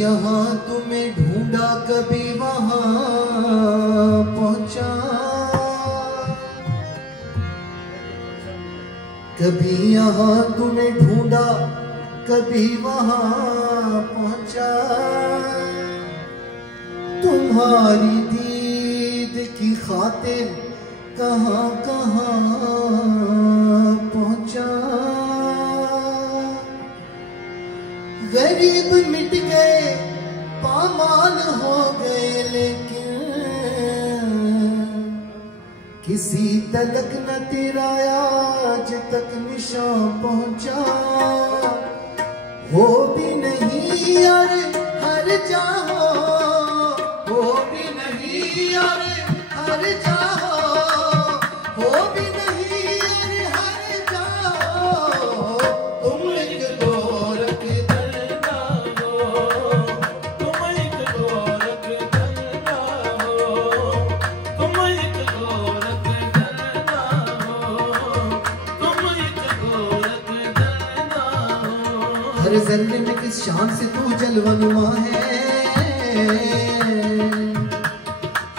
यहाँ तुम्हें ढूंढा कभी वहाँ पहुँचा, कभी यहाँ तुम्हें ढूंढा कभी वहाँ पहुँचा। तुम्हारी दीद की खातिर कहाँ कहाँ पहुँचा। गरीब मिट गए पामाल हो गए, लेकिन किसी तलक न तेरा आज तक निशान पहुंचा। हो भी नहीं यार हर जाओ, हो भी नहीं यार हर जाओ, हो भी नहीं यार हर जाओ। तुम एक गोरख दरना हो, तुम एक गोरख दरना हो, तुम एक गोरख दरना हो, तुम एक गोरख दरना हो। हर जर्रे में किस शान से तू जलवनुमा है,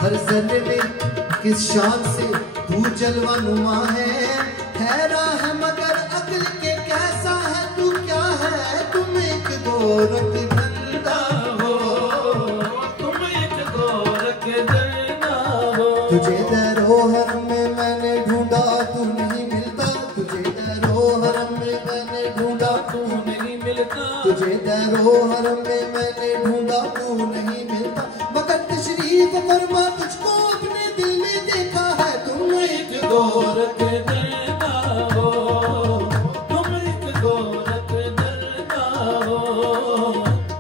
हर जर्रे में किस शान से तू जलवनुमा है। हैरान है मगर अक्ल के कैसा है तू, क्या है तुम एक गोरख धंधा हो, तुम एक गोरख धंधा हो। तुझे दरोहर में मैंने ढूंढा तू नहीं मिलता, तुझे दरोहर में मैंने ढूंढा तू नहीं मिलता, तुझे दरोहर में मैंने ढूंढा तू नहीं मिलता। मगर तशरीफ फरमा तुझको अपने दिल में देखा है, तुम एक गोरख दरना हो, तुम एक गोरख दरना हो,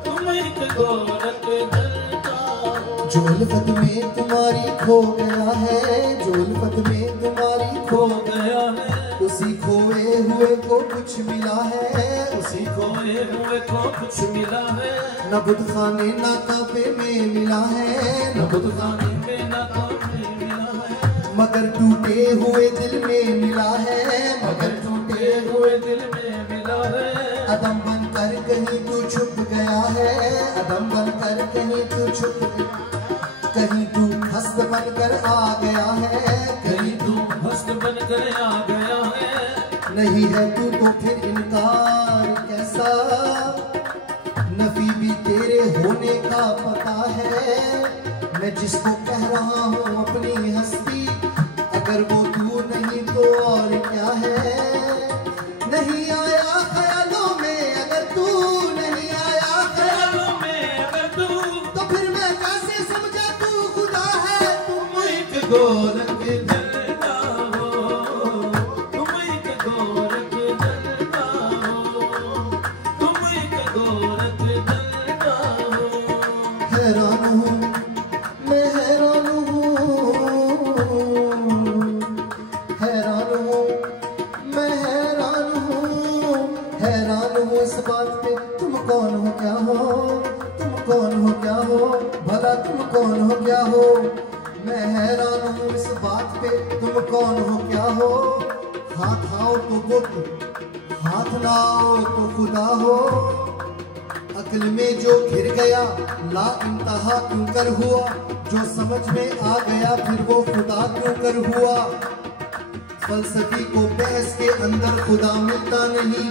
तुम एक गोरख दरना हो। जो उल्फत में तुम्हारी खो गया है, जो उल्फत में तुम्हारी खो गया है, उसी खोए हुए को कुछ मिला है, उसी खोए हुए को कुछ मिला है। न बुतखाने ना काबे में मिला है, न बुतखाने में ना काबे में मिला है। मगर टूटे हुए दिल में मिला है, मगर टूटे हुए दिल में मिला है। अदम बनकर कहीं तू छुप गया है, अदम बनकर कहीं तू छुप गया, कहीं तू हस्त बनकर आ गया है, कहीं तू हस्त बनकर आ गया है। नहीं है तू तो फिर इनकार कैसा, नफी भी तेरे होने का पता है। मैं जिसको कह रहा हूँ अपनी हस्ती, अगर वो तू नहीं तो और क्या है। नहीं आया ख्यालों में अगर तू, नहीं आया ख्यालों में अगर तू, तो फिर मैं कैसे समझा तू खुदा है। तुम एक गोरख दरना हो, तुम एक गोरख दरना हो, तुम एक गोरख दरना हो। हैरान हूँ मैं, हैरान हूँ, हैरान हूँ मैं, हैरान हूँ, हैरान हूँ इस बात पे तुम कौन हो क्या हो, तुम कौन हो क्या हो, भला तुम कौन हो क्या हो। मैं हैरान हूँ इस बात पे तुम कौन हो क्या हो। हाथ आओ तो बुत, हाथ ना आओ तो खुदा हो। अक्ल में जो घिर गया ला इंतहा क्यों कर हुआ, जो समझ में आ गया फिर वो खुदा क्यों कर हुआ। फलसफी को बहस के अंदर खुदा मिलता नहीं,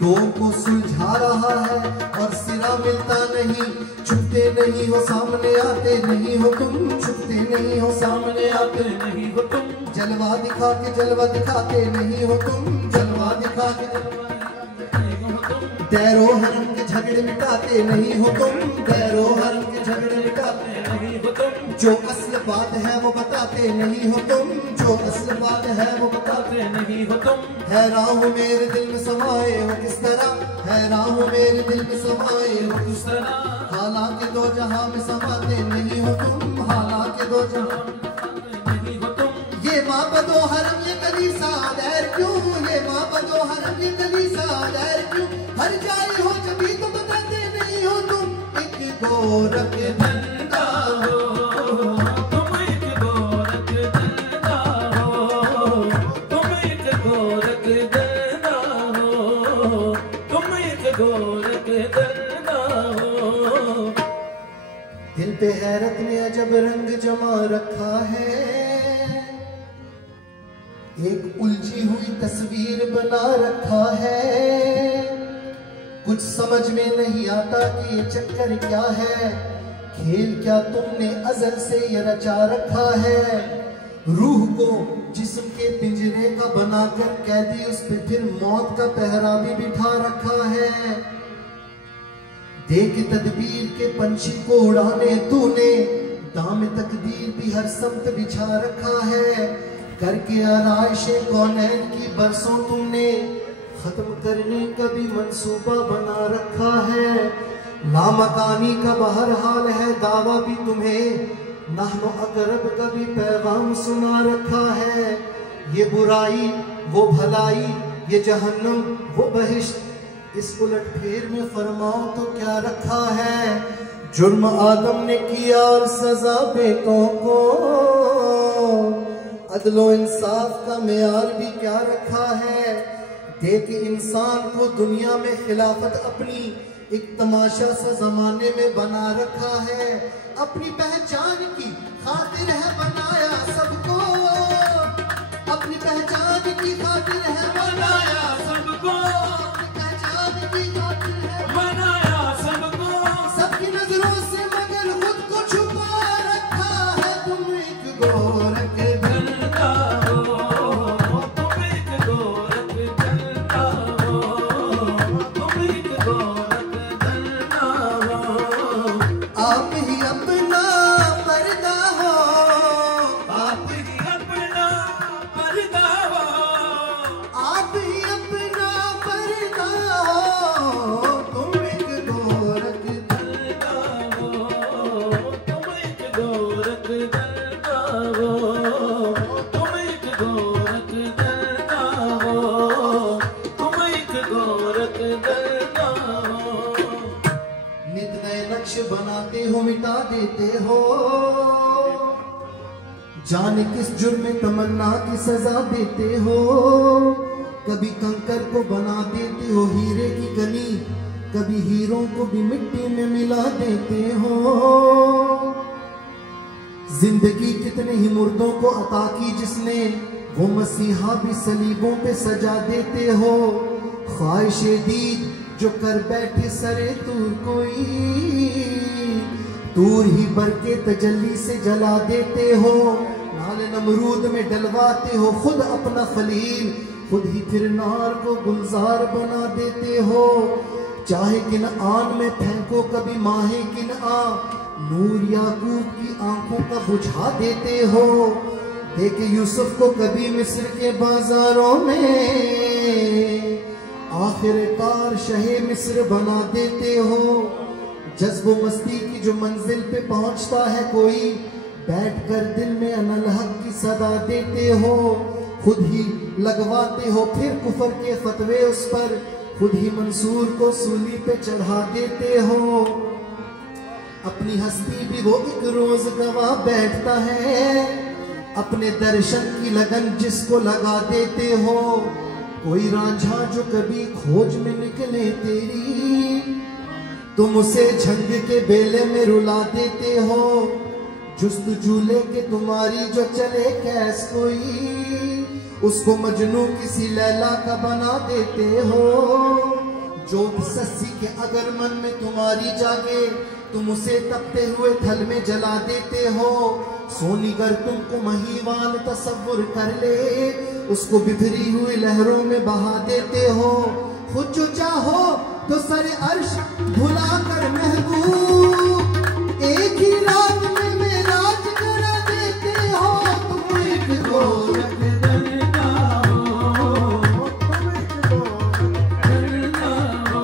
दो को सुलझा रहा है और सिरा मिलता नहीं। छुपते नहीं हो सामने आते नहीं हो तुम, छुपते नहीं हो सामने आते नहीं हो तुम। जलवा दिखा के जलवा दिखाते नहीं हो तुम, जलवा दिखा के जलवा दिखाते नहीं हो तुम। दैरो हरम के झगड़े मिटाते नहीं हो तुम, दैरो हरम के झगड़े मिटाते नहीं हो तुम। जो असल बात है वो बताते नहीं हो तुम, जो असल बात है वो बताते नहीं हो तुम। हैरान हूँ मेरे दिल में समाए वो किस तरह, हैरान हूँ मेरे दिल में समाए वो किस तरह। हालांकि दो जहां में समाते नहीं हो तुम, हालांकि दो जहां में नहीं हो तुम। ये माँ बदो हरम ये कलीसा दैर क्यों, ये माँ बदो हरम ये कलीसा दैर क्यों। हर जाए हो जभी तो बताते नहीं हो तुम। एक गोरख धंधा हो, तुम एक गोरख धंधा हो, तुम एक गोरख धंधा हो, तुम एक गोरख धंधा हो। जमा रखा है, एक उलझी हुई तस्वीर बना रखा है। कुछ समझ में नहीं आता कि ये चक्कर क्या है, खेल क्या तुमने अज़ल से ये रचा रखा है। रूह को जिस्म के पिंजरे का बनाकर कैदी, उस पे फिर मौत का पहरा भी बिठा रखा है। देख तदबीर के पंछी को उड़ाने तूने दाम तकदीर भी हर समत बिछा रखा है। करके आराइशे कौनैन की बरसों तुमने खत्म करने का भी मंसूबा बना रखा है। लामकानी का बहरहाल है दावा भी तुम्हें, नहनो अकरब का भी पैगाम सुना रखा है। ये बुराई वो भलाई, ये जहन्नम वो बहिश्त, इस उलट फेर में फरमाओ तो क्या रखा है। जुर्म आदम ने किया और सजा बेटों को, अदलो इंसाफ का मेयार भी क्या रखा है। देख इंसान को दुनिया में खिलाफत अपनी एक तमाशा सा जमाने में बना रखा है। अपनी पहचान की खातिर है बनाया सबको, अपनी पहचान की खातिर है बनाया सबको, अपनी पहचान की खातिर है बनाया सबको। सबकी नजरों से मगर खुद को छुपा रखा है। तुम एक गोरख दिल का हो, तुम एक गोरख दिल का हो, तुम एक गोरख दिल का हो। आप ही अपना पर्दा हो, आप ही अपना पर्दा हो, आप ही अपना पर्दा हो। तुम एक गोरख दिल का हो, तुम एक गोरख दिल का हो, तुम एक गोरख दिल का हो, तुम एक गोरख दिल का हो। नित नए नक्श बनाते हो मिटा देते हो, जाने किस जुर्म में तमन्ना की सजा देते हो। कभी कंकर को बना देते हो हीरे की गनी, कभी हीरों को भी मिट्टी में मिला देते हो। जिंदगी कितने ही मुर्दों को अता की जिसने, वो मसीहा भी सलीबों पे सजा देते हो। ख्वाहिशे दीद जो कर बैठे सरे तूर कोई, तूर ही बर के तजल्ली से जला देते हो। नाले नमरूद में डलवाते हो खुद अपना खलील, खुद ही फिर नार को गुलजार बना देते हो। चाहे किन आन में फेंको कभी माहे किन आ, नूर याकूब की आंखों का बुझा देते हो। देखे यूसुफ को कभी मिस्र के बाजारों में, आखिरकार शहे मिस्र बना देते हो। जज्बो मस्ती की जो मंजिल पे पहुंचता है कोई, बैठकर दिल में अनलहक की सदा देते हो। खुद ही लगवाते हो फिर कुफर के फतवे उस पर, खुद ही मंसूर को सूली पे चढ़ा देते हो। अपनी हस्ती भी वो एक रोज गवा बैठता है, अपने दर्शन की लगन जिसको लगा देते हो। कोई रांझा जो कभी खोज में निकले तेरी, तुम उसे झंग के बेले में रुला देते हो। जुस्तजू लेके तुम्हारी जो चले कैस कोई, उसको मजनू किसी लैला का बना देते हो। जो सस्सी के अगर मन में तुम्हारी जागे, तुम उसे तपते हुए थल में जला देते हो। सोनीगर तुमको महीवान तसव्वुर कर ले, उसको बिखरी हुई लहरों में बहा देते हो। खुद जो चाहो तो सरे अर्श भुला कर महबूब, एक ही रात में मेराज करा देते हो। तुम एक गोरख दिल का हो, तुम एक गोरख दिल का हो,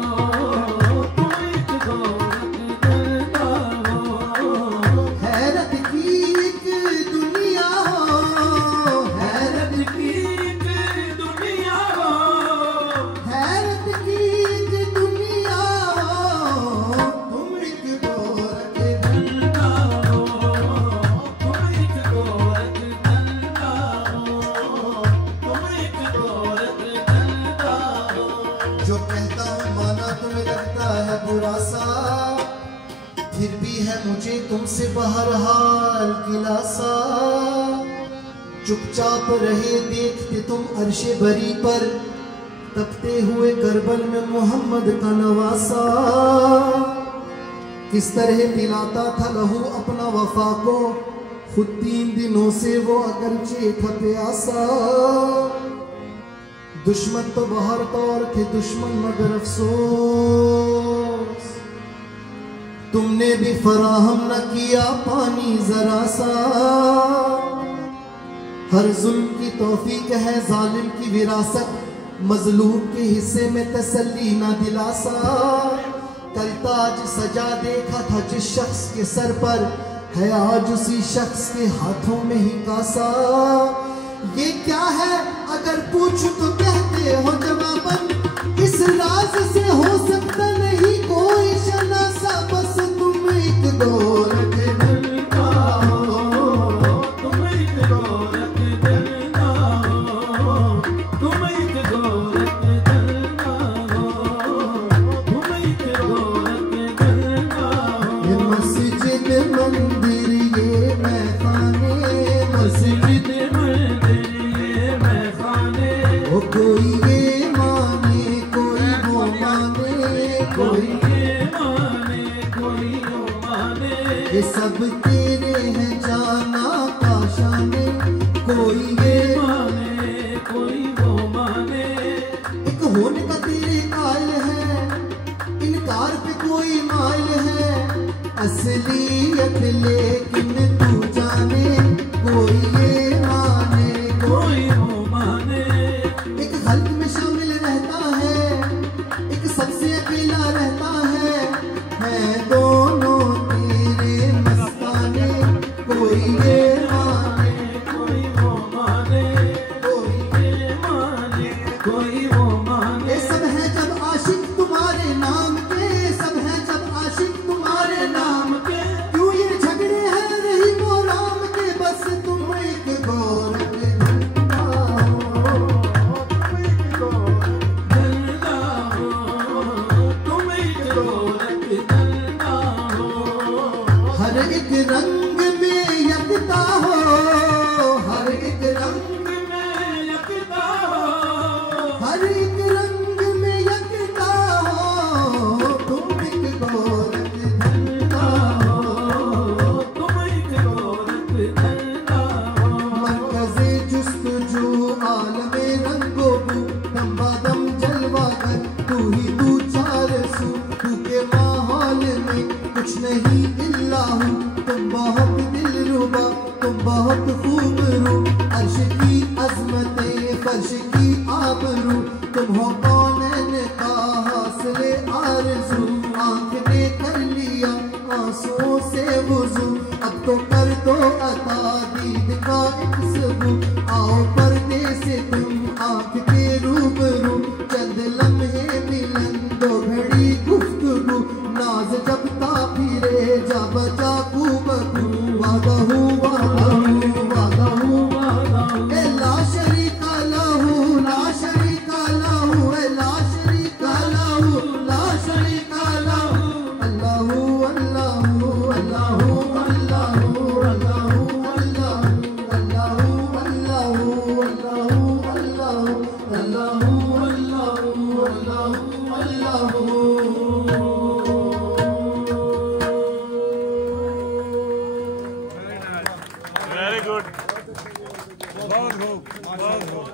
तुम एक गोरख दिल का हो। हैरत की एक दुनिया हो, हैरत की एक दुनिया हो, हैरत की एक दुनिया हो। तुम एक गोरख दिल का हो, तुम एक गोरख दिल का हो, तुम एक गोरख दिल का हो। जो कहता हूँ माना तुम्हें लगता है बुरा सा, फिर भी है मुझे तुमसे बहरहाल की वाला सा। चुपचाप रहे देखते तुम अर्शे बरी पर, तपते हुए करबल में मोहम्मद का नवासा। किस तरह पिलाता था लहू अपना वफा को, खुद 3 दिनों से वो अगरचे था प्यासा। दुश्मन तो बाहर तौर थे दुश्मन मगर अफसोस, तुमने भी फराहम न किया पानी जरा सा। हर जुल्म की तौफीक है जालिम की विरासत, मजलूम के हिस्से में तसल्ली ना दिलासा। कल ताज सजा देखा था जिस शख्स के सर पर, है आज उसी शख्स के हाथों में ही कासा। ये क्या है अगर पूछूं तो कहते हो जवाबन, इस राज से हो सकता नहीं कोई शनासा। बस तुम एक दौर के दिल का हो, तुम एक दौर के दिल का हो, तुम एक दौर के दिल का हो, तुम एक दौर के दिल का हो। ये मस्जिद मंदिर ये महखाने, मस्जिद कोई ये माने कोई वो माने, कोई ये माने कोई वो माने। ये सब तेरे हैं जाना का शाने, कोई ये माने कोई वो माने। एक होने का तेरे कायल है, इनकार पे कोई माइल है। असलियत लेकिन तू जाने, कोई ये माने कोई वो माने। एक खल्क में शामिल रहता है, एक सबसे अकेला रहता है दोनों तेरे मस्ताने। कोई ये माने कोई वो माने, कोई ये माने कोई वो माने। ये सब है जब आशिक तुम्हारे नाम के, सब है जब आशिक तुम्हारे नाम के। क्यों ये झगड़े हैं रही वो राम के, बस तुम एक गौर के एक रंग में यकता हो, हर एक रंग में यकता हो, हर एक रंग में यकता हो। तुम एक गोरख धंधा हो, तुम एक गोरख धंधा हो। मरकज़े जुस्तजू आलमे रंगो बू, दम्बा दम जलवा कर तू ही तू चार सू। तू के माहौल में कुछ नहीं इल्ला हूँ, तुम बहुत दिलरुबा तुम बहुत खूब रू। अर्श की अज़मतें फर्श की आबरू, तुम हो कौनैन का हासिले आरज़ू। आँख ने कर लिया आंसुओं से वुज़ू, अब तो कर दो अता दीद का एक सबूत। आओ पर्दे से तुम आँख के रूबरू, चंद लम्हे मिलन दो घड़ी गुफ्तगू। नाज जब फिरे जा बजा खूबकू, वादा हूँ वादा हूँ वादा हूँ वादा हूँ। ए ला शरीका लहू ला शरीका लहू, ए ला शरीका लहू ला शरीका लहू। अल्लाहू अल्लाहू अल्लाहू अल्लाहू अल्लाहू अल्लाहू अल्लाहू अल्लाहू अल्लाहू अल्लाहू अल्लाहू अल्लाहू अल्लाहू। वेरी गुड, बहुत खूब, बहुत खूब।